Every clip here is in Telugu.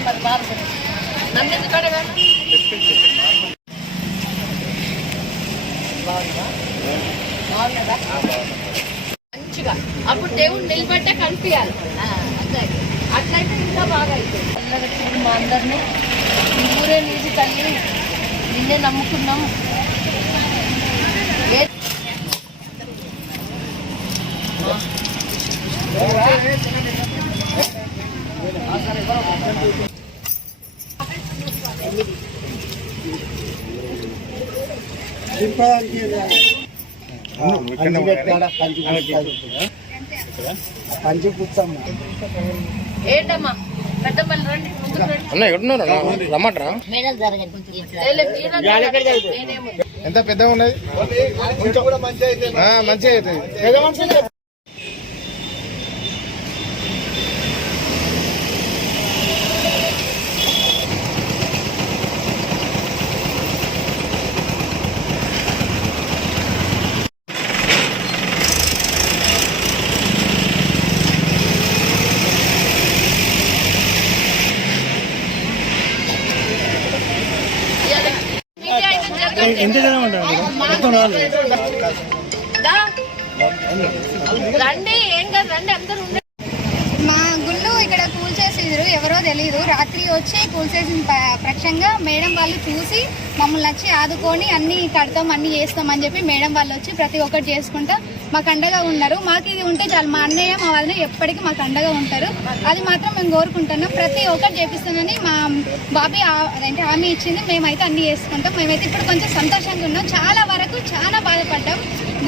మరి గురించి నన్ను ఎందుకు బాగున్నదా మంచిగా అప్పుడు దేవుడు నిలబడ్డా కనిపించాలి అట్లయితే అట్లయితే ఇంకా బాగా అవుతుంది అందరూ మా అందరినీ ఈ ఊరే నీది తల్లి నిన్నే నమ్ముకున్నాం ఏ- పంచి ఏంటమ్మా? అన్న ఎక్కడున్నారు? రమ్మంటారా? ఎంత పెద్దగా ఉన్నది? ఆ, మంచిగా అవుతుంది ఎంత అందరూ ఉండండి. మా గుళ్ళు ఇక్కడ కూల్చేసిరు ఎవరో తెలియదు రాత్రి వచ్చి కూల్చేసిన ప- పక్షంగా మేడం వాళ్ళు చూసి మమ్మల్ని వచ్చి ఆదుకొని అన్ని కడతాం అన్ని చేస్తాం అని చెప్పి మేడం వాళ్ళు వచ్చి ప్రతి ఒక్కటి చేసుకుంటా మాకు అండగా ఉన్నారు మాకు ఇది ఉంటే చాలు. మా అన్నయ్య మా వదిన ఎప్పటికీ మాకు అండగా ఉంటారు. అది మాత్రం మేము కోరుకుంటున్నాం. ప్రతి ఒక్కటి చేపిస్తానని మా బాబీ అదంటే హామీ ఇచ్చింది. మేమైతే అన్ని చేసుకుంటాం. మేమైతే ఇప్పుడు కొంచెం సంతోషంగా ఉన్నాం. చాలా వరకు చాలా బాధపడ్డాం.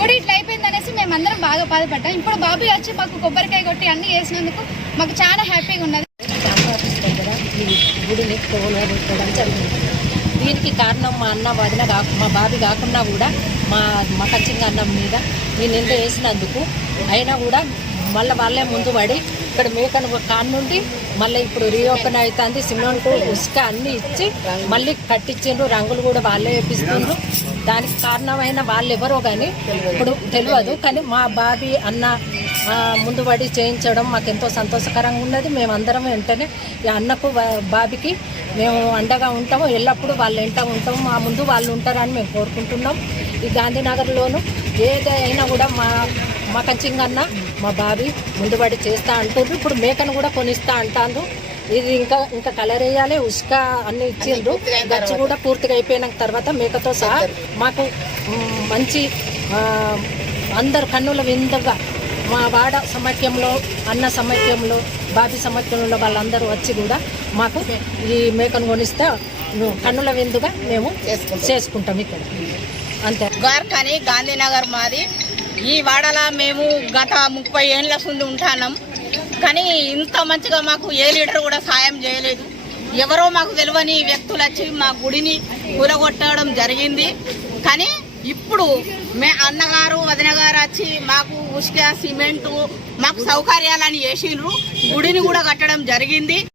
గుడి ఇట్లా అయిపోయింది అనేసి మేమందరం బాగా బాధపడ్డాం. ఇప్పుడు బాబీ వచ్చి మాకు కొబ్బరికాయ కొట్టి అన్ని చేసినందుకు మాకు చాలా హ్యాపీగా ఉన్నది. గుడిని తోలగొట్టడం దీనికి కారణం మా అన్న వదిన కాకు మా బాబి కాకున్నా కూడా మా మకచింగ అన్నం మీద ఈ నింద వేసినందుకు అయినా కూడా మళ్ళీ వాళ్ళే ముందు పడి ఇక్కడ మేకను కాన్ నుండి మళ్ళీ ఇప్పుడు రీఓపెన్ అవుతుంది సిమెంట్ ఇసుక అన్నీ ఇచ్చి మళ్ళీ కట్టించిండ్రు. రంగులు కూడా వాళ్ళే వేపిస్తుండ్రు. దానికి కారణమైన వాళ్ళు ఎవరో కానీ ఇప్పుడు తెలియదు. కానీ మా బాబీ అన్న ముందు పడి చేయించడం మాకు ఎంతో సంతోషకరంగా ఉన్నది. మేమందరం వెంటనే ఈ అన్నకు బాబికి మేము అండగా ఉంటాము. ఎల్లప్పుడూ వాళ్ళ వెంట ఉంటాము. మా ముందు వాళ్ళు ఉంటారని మేము కోరుకుంటున్నాం. ఈ గాంధీనగర్లోను ఏదైనా కూడా మా మా కంచింగన్న మా బాబీ ముందు పడి చేస్తా అంటుండ్రు. ఇప్పుడు మేకను కూడా కొనిస్తా అంటాను ఇది ఇంకా ఇంకా కలర్ వేయాలి. ఉసుక అన్ని ఇచ్చిండ్రు. గచ్చు కూడా పూర్తిగా అయిపోయిన తర్వాత మేకతో సహా మాకు మంచి అందరు కన్నుల విందుగా మా వాడ సమైక్యంలో అన్న సమైక్యంలో బాబీ సమైక్యంలో వాళ్ళందరూ వచ్చి కూడా మాకు ఈ మేకను కొనిస్తే కన్నుల విందుగా మేము చేసుకుంటాం. ఇక్కడ. అంతే. ద్వారకాని గాంధీనగర్ మాది. ఈ వాడలా మేము గత ముప్పై ఏళ్ళ ముందు ఉంటున్నాం. కానీ ఇంత మంచిగా మాకు ఏ లీడర్ కూడా సాయం చేయలేదు. ఎవరో మాకు తెలియని వ్యక్తులు వచ్చి మా గుడిని కూలగొట్టడం జరిగింది. కానీ ఇప్పుడు మే అన్నగారు వదిన గారు వచ్చి మాకు ఉసుక సిమెంటు మాకు సౌకర్యాలని చేసిండ్రు. గుడిని కూడా కట్టడం జరిగింది.